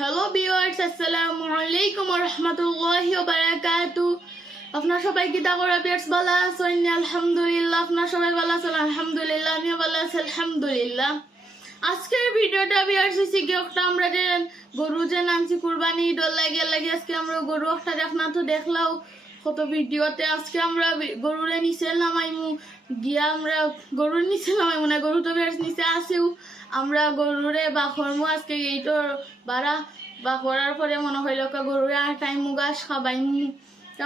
Hello বিওয়ার্স আসসালামু আলাইকুম রহমতুল্লাহি বারাকাতু আপনার সবাই গীতা করা বিয়ার্স ভালো আছেন? আলহামদুলিল্লাহ, আপনার সবাই ভালো আছেন? আলহামদুলিল্লাহ, আমিও ভালো আছি, আলহামদুলিল্লাহ। আজকের ভিডিওটা বিয়ার্স হয়েছে কি একটা আমরা যে গরু যে নামছি কুরবানি ডল লাগিয়ে লাগে, আজকে আমরা গরু একটা আপনার তো দেখলাও। কত ভিডিওতে আজকে আমরা গরুরে নিচে নামাইমু, গিয়া আমরা গরুর নিচে নামাইমু না, গরু তো বিয়ার্স নিচে আসেও আমরা গরুরে বা করমু আজকে এইটোর বাড়া। বা করার পরে মনে হইল গরুরে আর টাইম গাছ খাবাইমু।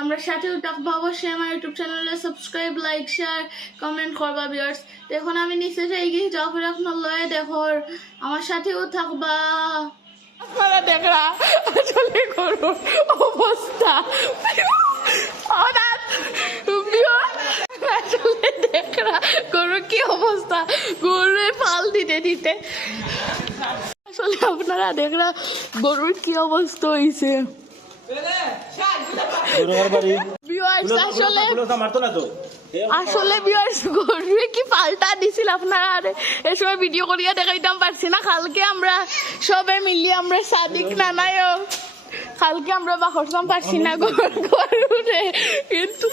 আমরা সাথেও থাকব অবশ্যই আমার ইউটিউব চ্যানেলে সাবস্ক্রাইব লাইক শেয়ার কমেন্ট করবা বিয়ার্স এখন আমি নিচে যাই গিয়ে ফিরে আপনার লয়ে দেখর। আমার সাথেও থাকবা। আপনারা দেখরা, আসলে অবস্থা। হঠাৎ আসলে দেখরা গরুর কি অবস্থা? গরুরে পাল দিতে দিতে। আসলে আপনারা দেখরা গরুর কি অবস্থা হয়েছে গরুর বাড়ি। ভিউয়ার্স আসলে পুলিশ মারতো না তো। আসলে ভিউয়ার্স গরুরে কি পাল্টা দিছিল আপনারা? এই সময় ভিডিও করিয়া দেখাইতাম পারছি না কালকে আমরা সবে মিলিয়ে আমরা সাদিক নানায়ও কালকে আমরা বা করতাম পারছি না গরু গরুরে কিন্তু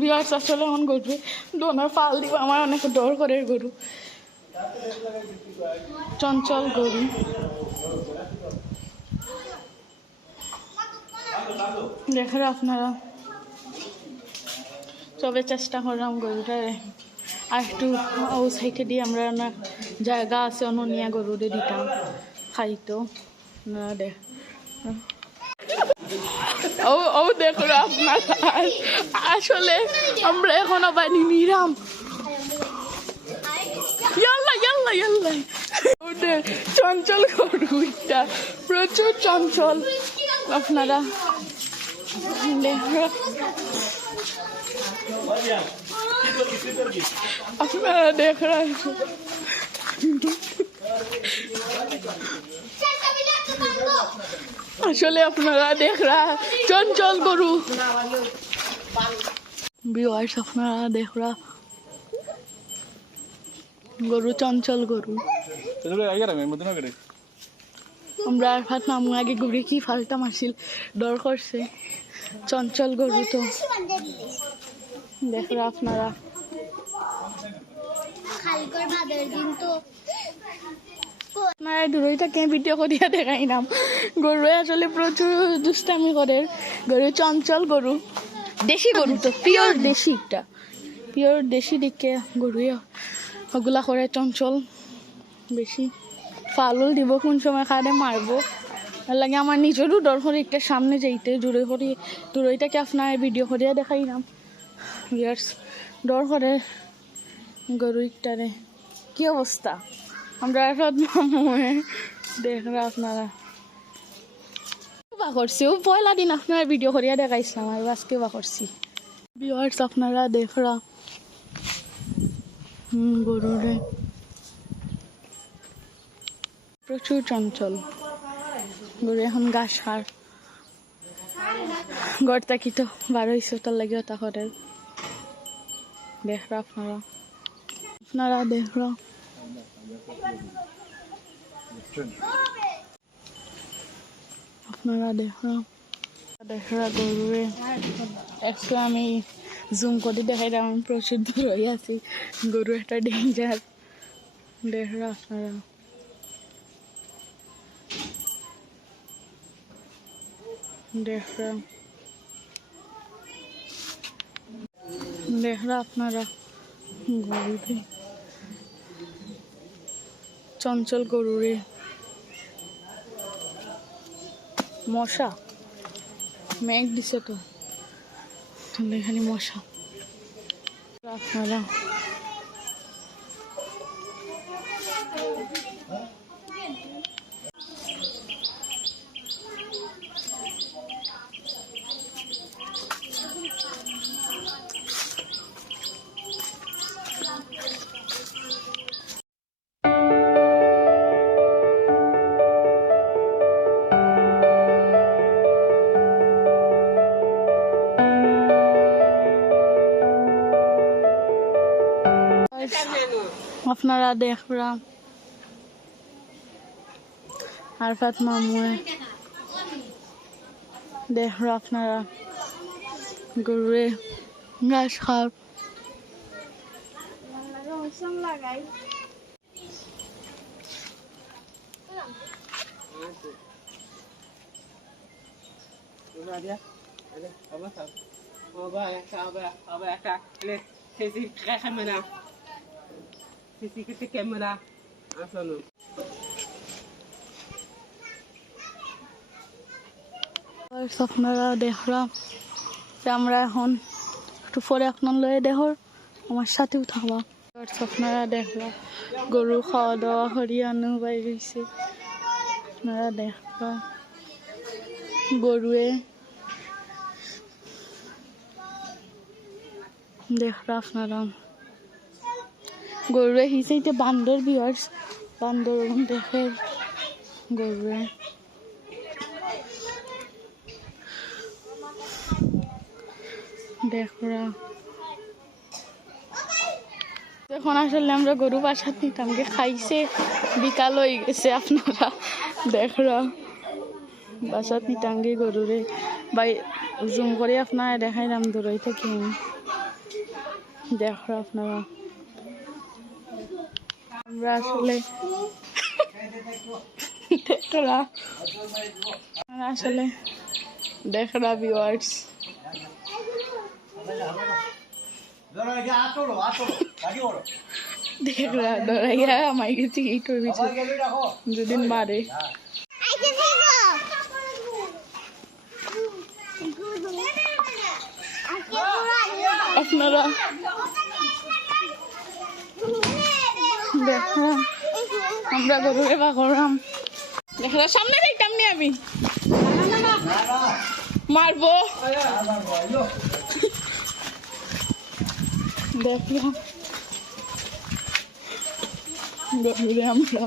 ভিউয়ার্স আসলে এখন গরু, দোনার পাল দিব, আমার অনেক ডর করে গরু। চঞ্চল গরু। দেখেন আপনারা। সবে চেষ্টা করলাম গরুটারে আর একটু ও সাইডে দিয়ে আমরা জায়গা আছে, অননিয়া গরুরে দিতাম, খাইতো। না দেখ ও ও, দেখো আপনার আসলে আমরা এখন আবার নিরাম। ইয়াল্লা ইয়াল্লা ইয়াল্লা। ওটা চঞ্চল গরুটা প্রচুর চঞ্চল। আপনারা দেখো আপনারা দেখরা আসলে আপনারা দেখরা চঞ্চল গরু। বিওয়ার্স আপনারা দেখরা গরু চঞ্চল গরু। আমরা আর ফাট নামু আগে ঘুরে কি ফালটা মারছিল। ডর করছে। চঞ্চল গরু তো। দেখরা আপনারা। বাদের দিন তো ভিডিও করিয়া দেখাই নাম। গরু আসলে প্রচুর দুষ্টামি করে। গরু চঞ্চল গরু। দেশি গরু তো পিওর দেশিটা পিওর দেশি দিকে গরু ওগুলা করে চঞ্চল। বেশি ফালুল দিব কোন সময় খাদে মারবো লাগে আমার নিজেরও ডর করে একটা সামনে যাইতে দূরে করি দূরইটাকে আপনার ভিডিও করিয়া দেখাই নাম। ইয়ার্স ডর করে গরু ইটারে কি অবস্থা? আমরা দেখরা আপনারা। বা করছি? ও পয়লা দিন আপনারা ভিডিও করিয়া দেখাইছিলাম আর আজকে বা করছি। ভিউয়ার্স আপনারা দেখরা হুম গরুরে প্রচুর চঞ্চল। গরু এখন ঘাস খার গড় তাকি তো বারো হয়েছে তার লাগে ওটা করে। দেখরা আপনারা। আপনারা দেখরা আপনারা দেখরা দেখরা গরুরে। একটু আমি জুম করে দেখাই আমি প্রচুর দূর হয়ে আছি। গরু একটা ডেঞ্জার দেখরা আপনারা। দেখরা দেখরা আপনারা। গরুরে চঞ্চল গরুরে মশা। মেঘ দিছে তো। এখানে মশা। আপনারা আপনারা দেখরা আরফাত মামুয়ে দেখো আপনারা গরুরে ঘাস খাওয়ার First আপনারা দেখলাম যে আমরা এখন একটু পরে আপনার লয়ে দেখর আমার সাথেও থাকবা। আপনারা দেখলাম গরু খাওয়া দাওয়া হরিয়ানো বাই রয়েছে আপনারা দেখবা গরুয়ে দেখরা আপনারা। গরুয়ে হিসেবে বান্দর বিয়ার্স বান্দর দেখে গরুয়ে দেখরা। এখন আসলে আমরা গরু বাসাত নিতাম গে খাইছে, বিকাল হয়ে গেছে আপনারা। দেখরা। বাসাত নিতাম গে গরুরে। বাই জুম করে আপনারা দেখাইলাম দূরই থাকি। দেখরা আপনারা। আমরা আসলে আসলে আমার কাছে ইটোর ভিতরে যদি মারে আপনারা দেখরা আমরা গরুরে বা করাম দেখরা সামনে যাইতাম নি আমি। মারবো। দেখলাম। গরুরে আমরা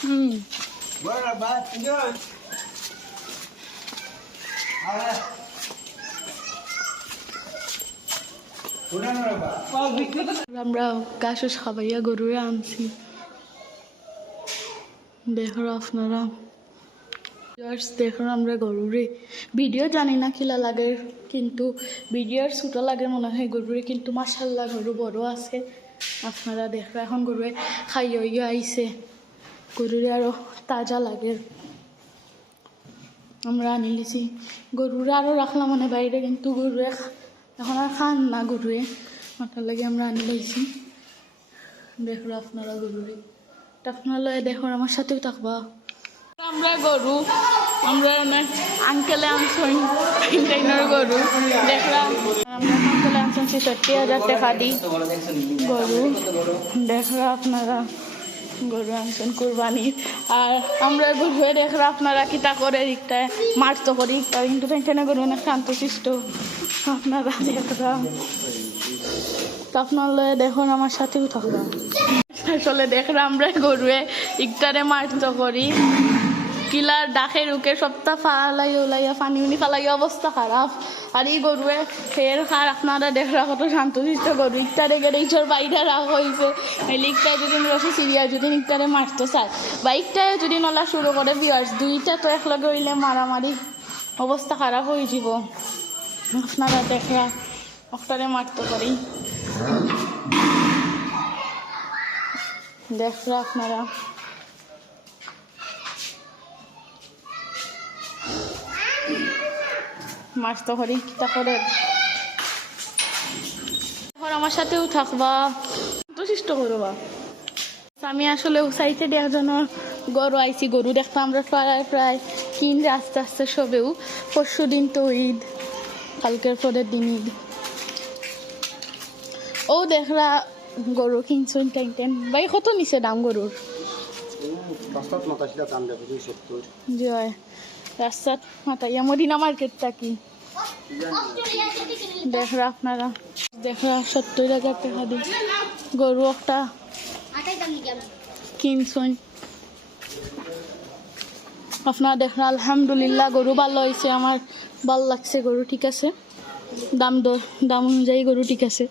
হুম। আমরা গাছ খাবাইয়া গরুরে আনছি। দেখো আপনারা। দেখুন আমরা গরুরে। ভিডিও জানি না লাগে, কিন্তু ভিডিওর ছোটো লাগে মনে হয় গরুরে, কিন্তু মাসাল্লাহ গরু বড় আছে। আপনারা দেখো, এখন গরুয়ে খাইয়ে ইয়ে আইছে। গরুরে আরও তাজা লাগে। আমরা আনি লিছি গরুরে আরও রাখলাম মানে বাইরে, কিন্তু গরুয়ে খা- এখন আর খান না গরুয়ে। মাথার লাগে আমরা আনি লাইছি। দেখো আপনারা গরুরে আপনারা দেখো আমার সাথেও থাকবা। আমরা গরু, আমরা আঙ্কেলে আনছই টাইনের গরু। দেখলাম আঙ্কেলে আনছেন ছেষট্টি হাজার টাকা দিই গরু। দেখরা আপনারা গরু আনছেন কুরবানি আর আমরা গরু দেখরা আপনারা কিতা করে একটা মাছ তো করি কিন্তু গরু অনেক শান্তশিষ্ট আপনারা দেখরা তো আপনারা দেখুন আমার সাথেও থাকবা আসলে দেখরা আমরা গরুয়ে ইকটারে মাছ তো করি। কিলার ডাকে রুকে সপ্তাহ ফালাই ওলাইয়া পানি উনি ফালাই অবস্থা খারাপ। আর এই গরুয়ে ফের খার আপনারা দেখরা কত শান্তশিষ্ট গরু। ইকটারে গেলে ইচর বাইরে রাখা হয়েছে নাইলে ইকটায় যদি রসি সিরিয়া যদি ইকটারে মারতে চায়। বাইকটায় যদি নলা শুরু করে বিয়ার্স দুইটা তো একলগে হইলে মারামারি অবস্থা খারাপ হয়ে যাব আপনারা দেখরা একটারে মারতে পারি। দেখরা আপনারা। মাছ তো করি কিতা করে আমার সাথেও থাকবা। সন্তুষ্ট করবা। আমি আসলে উসাইতে দেওয়ার জন্য গরু আইছি, গরু দেখতাম আমরা প্রায় প্রায় কিনলে আস্তে আস্তে সবেও। পরশু দিন তো ঈদ। কালকের পরের দিন। ঈদ ও দেখরা গরু কিনছুন টেন টেন। ভাই কত নিছে দাম গরুর জয়। রাস্তাত মাতাইয়া মদিনা মার্কেটটা কি? দেখরা আপনারা। দেখরা সত্তর হাজার টাকা দিন গরু একটা কিনছুন। আপনারা দেখরা আলহামদুলিল্লাহ গরু ভালো হয়েছে আমার ভালো লাগছে গরু ঠিক আছে। দাম দ দাম অনুযায়ী গরু ঠিক আছে।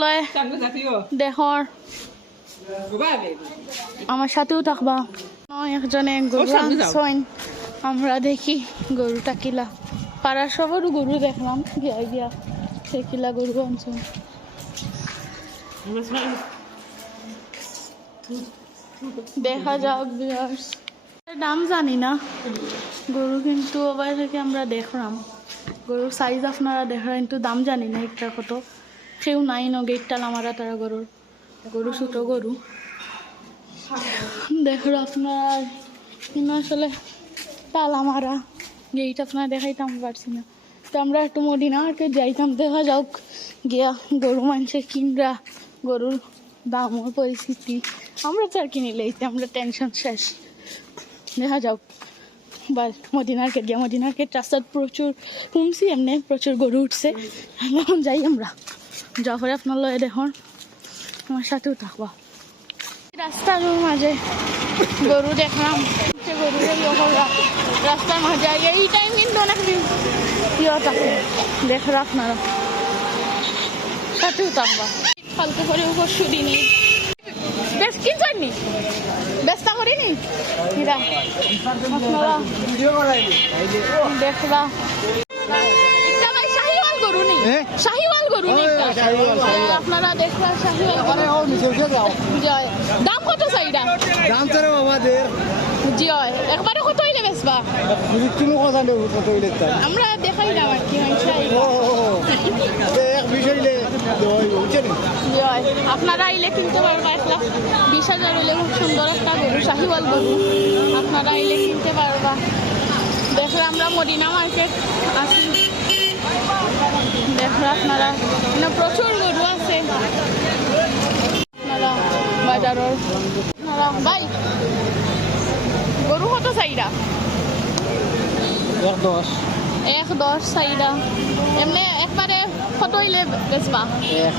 লয় আমার সাথেও থাকবা। একজনে গরু আমরা দেখি গরুটা কিলা পাড়ার সবারও গরু দেখলাম। গিয়া গিয়া সে কিলা গরু আনছইন দেখা যাক দাম জানি না। গরু কিন্তু আবার থেকে আমরা দেখলাম। গরুর সাইজ আপনারা দেখলাম কিন্তু দাম জানি না একটা কত। কেউ নাই ন গেটটা নামারা তারা গরুর। গরু ছোট গরু। দেখো আপনার কিন্তু আসলে তালা মারা। গেট আপনারা দেখাইতাম, পারছি না। তো আমরা একটু মদিনাকে যাইতাম, দেখা যাওক গিয়া গরু মানুষের কিনরা গরুর দামর পরিস্থিতি আমরা তো আর কিনে লইতে আমরা টেনশন শেষ। দেখা যাওক বা মদিনারকে দিয়া মদিনারকে রাস্তার প্রচুর শুনছি, এমনি প্রচুর গরু উঠছে। এখন যাই আমরা। যাওয়ার আপনার লয়ে দেখুন। আমার সাথেও থাকবা। রাস্তার মাঝে গরু দেখলাম। করলাম রাস্তার মাঝে এই টাইম কিন্তু অনেক ইয়ে থাকে দেখরা আপনারা। সাথেও থাকবা। ফালতু করে পরশু দিনই বেশ কিনছেননি ব্যস্ত করিনি হীরা আপনারা শাহিওয়াল গরু। শাহিওয়াল জয়। দাম কত চাইডা দাম তো আমাদের জয়। একবারে কত হইলে বেসবা তুমি কথা কত হইলে আমরা দেখাই দাম আর কি এক বিষয় বিশ হাজার হইলে খুব সুন্দর একটা গরু আপনারা আইলে কিনতে পারবা। দেখো আমরা মদিনা মার্কেট আছি। প্রচুর গরু আছে। গরু কত চাইরা? দশ। এক দশ চাইরা এমনি একবারে কত হইলে বেচবা এক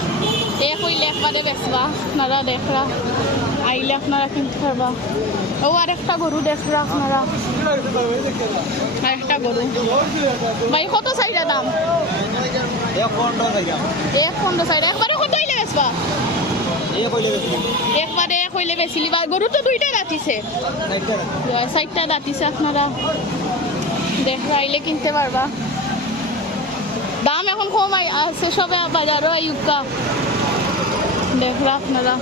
এক হইলে একবারে বেচবা আপনারা দেখরা আইলে আপনারা কিনতে পারবা ও আর একটা গরু দেখরা আপনারা আর একটা গরু ভাই কত চাইরা দাম এক পনেরো চাইরা একবারে কত হইলে বেচবা একবারে এক হইলে বেচিলি বা গরু তো দুইটা দাঁতিছে সাইডটা দাঁতিছে আপনারা দেখরা আইলে কিনতে পারবা। দাম এখন কমাই আছে সবে বাজারও আইউকা দেখরা আপনারা।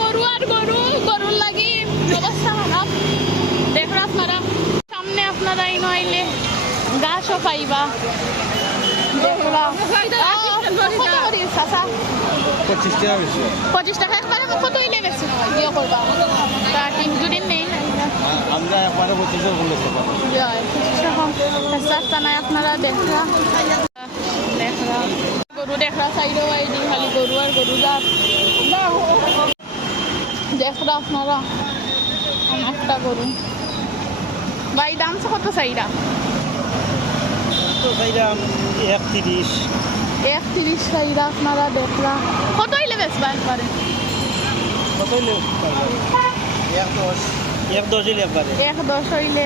গরু আর গরু গরুর লাগি অবস্থা খারাপ। দেখরা আপনারা। সামনে আপনারা এই নইলে গাছও পাইবা। পঁচিশ টাকা পঁচিশ টাকা একবারে কত ইলে বেশি ইয়ে করবা? তা তিন দুদিন নেই আমরা একবারে পঁচিশ বলেছি রাস্তা নাই আপনারা দেখরা দেখরা গরু দেখরা সাইডও আইডি খালি গরু আর গরু যার দেখরা আপনারা একটা গরু ভাই দাম কত চাইরা তো চাইলাম এক তিরিশ এক তিরিশ চাইরা আপনারা দেখরা কত ইলে বেচবা একবারে? কত হইলে এক দশ এক দশ হইলে একবারে এক দশ হইলে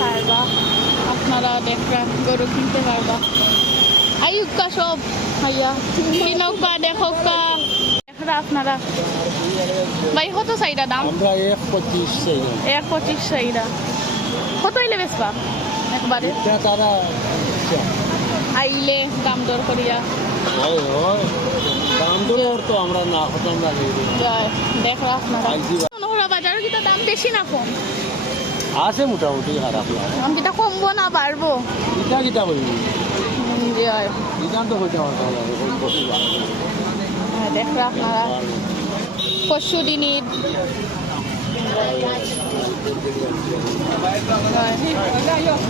পারবা। আপনারা দেখরা গরু কিনতে পারবা। আইউকা সব। হাইয়া কিনৌকা দেখৌকা দেখরা আপনারা। ভাই কত চাইরা দাম? আমরা এক পঁচিশ চাইলাম। এক পঁচিশ চাইরা। কত হইলে বেচবা? একবারে। তারা আইলে দাম দর করিয়া। হয় হয়। দাম তো আমরা না আপনারা। মনোহরা কিন্তু দাম বেশি না কম? আছে মোটামুটি খারাপ না। এখন কিটা কমবো না বাড়বো? ইটা কিটা বলবি? তো হইতে পারতো হ্যাঁ, দেখরা আপনারা। পরশু দিন ঈদ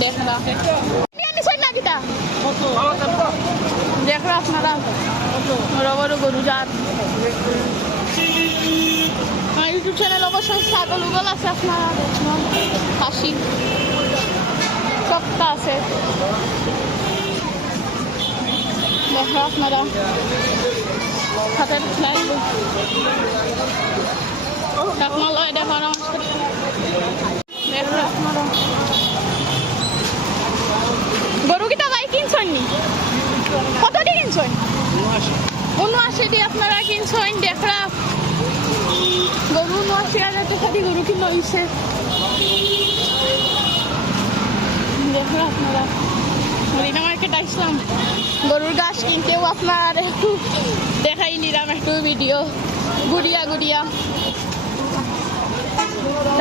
দেখরা দেখরা আপনারা। বড় গরু যার। আমার ইউটিউব চ্যানেল অবশ্যই ছাগল উগল আছে আপনারা খাসি। সবটা আছে। দেখো আপনারা। হাতের লাগবে আপনারা। আপনারা কিনছেন দেখরা। গরু নশি হাজার টাকা দিয়ে গরু কিনে হয়েছে দেখরা আপনারা। মদিনা মার্কেট আসলাম গরুর গাছ কিনতেও আপনার একটু দেখাই নিলাম একটু ভিডিও গুড়িয়া গুড়িয়া।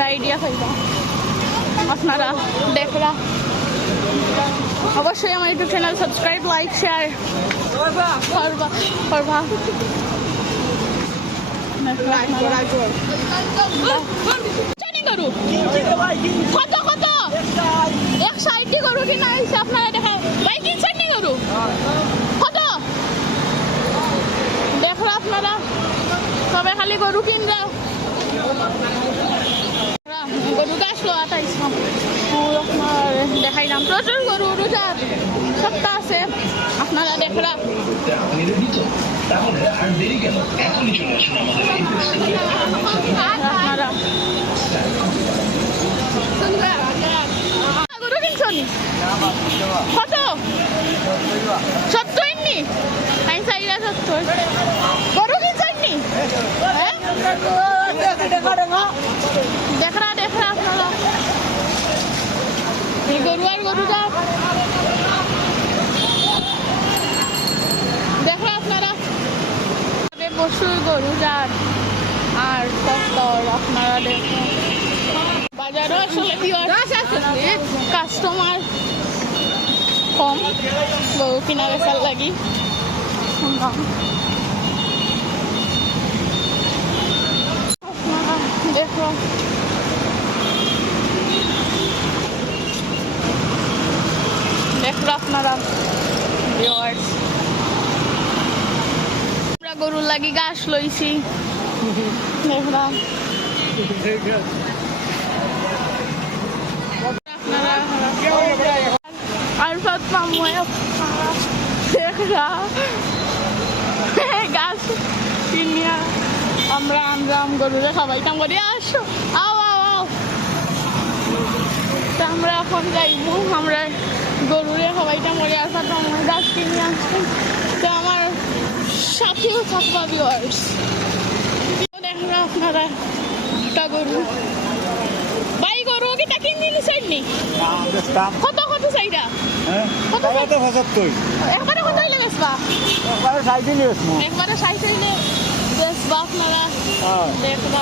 আইডিয়া পাইবা আপনারা দেখরা। অবশ্যই আমার YouTube channel subscribe like share করবা করবা। কত কত এক সাইডটি গরু কিনা হয়েছে আপনারা দেখেন ভাই কিনছেন নি গরু দেখো খালি গরু কিনরা গরু গাছ লোয়া তাইছিলাম আপনার দেখাইলাম প্রচুর গরু রোজার সপ্তাহ আছে আপনারা দেখরা আপনারা গরু কিনছনি কত সত্তর নি? আইন চাইরা সত্তর গরু কিনছেন নি? হ্যাঁ? দেখরা দেখরা আপনারা। গরু আর আপনারা পশুর গরু যার আর কত্তর আপনারা দেখুন। বাজারও আসলে কাস্টমার কম গরু কিনা বেচার লাগি। দেখো দেখল আপনারা viewers আমরা গরুর লাগি গাছ লইছি। দেখলাম আপনারা আর পাত দেখরা গাছ কিনিয়া আমরা আনলাম গরুরে খাবাইতাম করি। আসো, আও আও তা আমরা এখন যাইব, আমরা গরুরে সবাইটা মরে আসার আমার গাছ কিনে আমার সাথেও থাকবা ভিওয়ার্স দেখেন আপনারা একটা গরু। ভাই গরু কিটা কিনে নিছেন নি কত কত চাইরা কত চাই- তো পঁচাত্তর। একবারে কত হইলে বেসবা একবারে সাইড দিলে একবারে ষাট হইলে বেসবা আপনারা। দেখবা।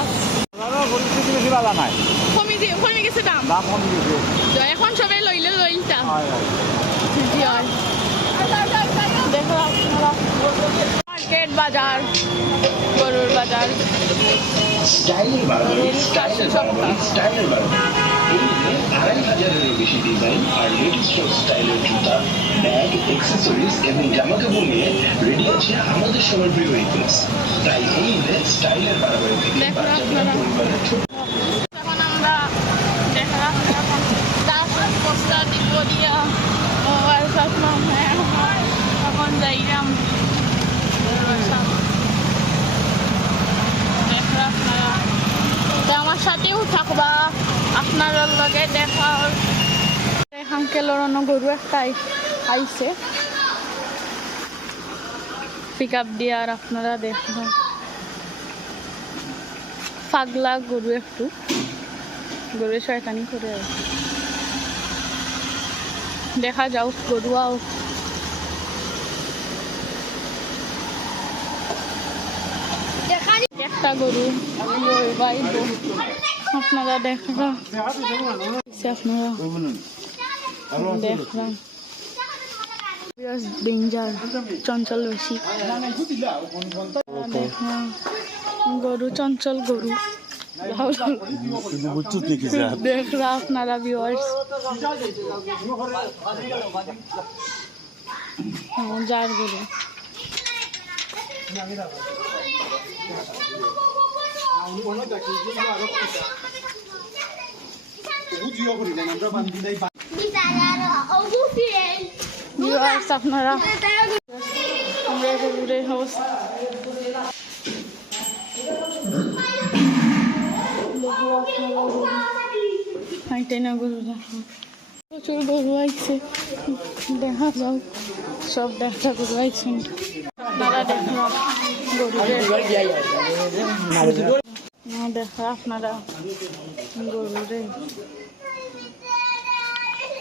পরিস্থিতি বেশি ভালো নাই। কমি দিয়ে কমে গেছে দাম। দাম কম তো এখন সবাই লইলে লইলতা হয় হয়। জি হয়। দেখো আপনারা। মার্কেট বাজার গরুর বাজার। বেশি ডিজাইন আর লেটেস্ট স্টাইলের জুতা ব্যাগ এক্সেসরিজ এবং জামা কাপড় নিয়ে রেডি আছে আমাদের সবার প্রিয় তাই এই স্টাইলের বাড়াবাড়ি থেকে। পরিবারের দিয়া মোবাইল সাথলাম এখন যাইলাম দেখা আপনারা তো আমার সাথেও থাকবা আপনার লগে দেখা আঙ্কেলের অন্য গরু একটাই আইছে পিক আপ দিয়ে আর আপনারা দেখবেন পাগলা গরু একটু। গরু শয়তানি করে আর দেখা যাও গরু আও একটা গরু আপনারা দেখা আপনারা দেখলাম ডেঞ্জার চঞ্চল বেশি দেখলাম গরু চঞ্চল গরু দেখলা আপনারা ভিউয়ার্স যার গরু ভিউয়ার্স আপনারা? আমরা গরুরে অবস্থা হাইটে না গরু প্রচুর গরু দেখা যাও সব দেখা গরু আইছে। আপনারা গরুরে দেখা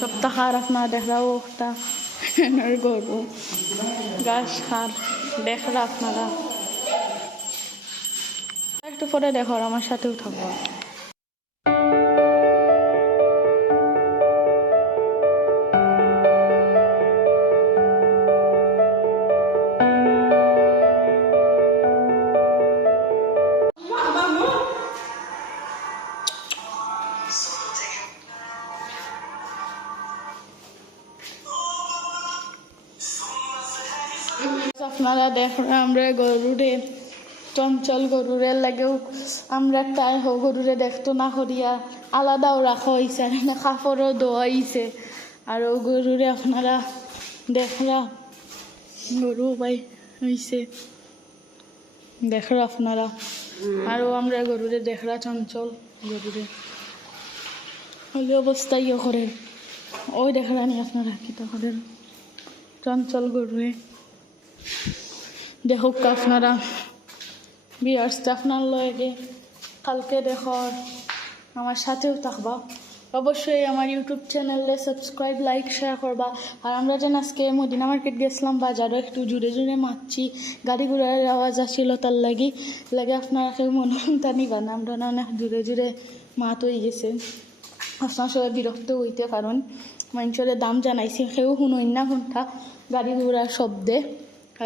সপ্তাহ খার আপনারা দেখরা ওটা গরু গাছ খার দেখলা আপনারা একটু পরে দেখো আমার সাথেও থাকব চঞ্চল গরুরে লাগেও আমরা তাই হো গরুরে দেখতো না করিয়া আলাদাও রাখা হয়েছে আর এখানে কাপড়ও ধোয়া হয়েছে আর ও গরুরে আপনারা দেখরা গরু পাই হয়েছে দেখরা আপনারা আরও আমরা গরুরে দেখরা চঞ্চল গরুরে হলে অবস্থা ইয়ে করে ওই দেখরানি আপনারা কিতা করেন চঞ্চল গরুয়ে দেখুক আপনারা বিয়ার্স আপনার লয়ে কালকে দেখর আমার সাথেও থাকবা। অবশ্যই আমার ইউটিউব চ্যানেলে সাবস্ক্রাইব লাইক শেয়ার করবা। আর আমরা যেন আজকে মদিনা মার্কেট গেছিলাম, বাজারও একটু জুড়ে জুড়ে মারছি। গাড়ি ঘোড়ার আওয়াজ আসছিল তার লাগি। লাগে আপনারা কেউ মনে তা নিবা না, আমরা না অনেক জুড়ে জুড়ে মাত হয়ে গেছে। আপনার সবাই বিরক্ত হইতে কারণ মানুষের দাম জানাইছে সেও শুনই না ঘণ্টা গাড়ি ঘোড়ার শব্দে।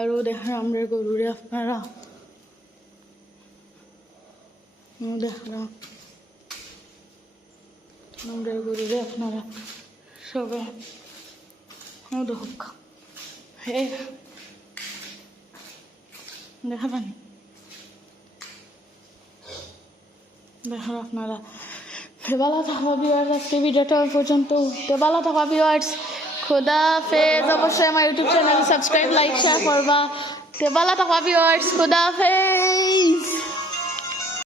আৰু দেখার আমরা গরুরে আপনারা গরুরে আপনারা সবাই থাকবা ভিউয়ার্স আজকে ভিডিওটা পর্যন্ত। ভালো থাকবা ভিউয়ার্স খোদা হাফেজ। অবশ্যই আমার YouTube channel subscribe, like share করবা। ভালো থাকবা ভিউয়ার্স খোদা হাফেজ।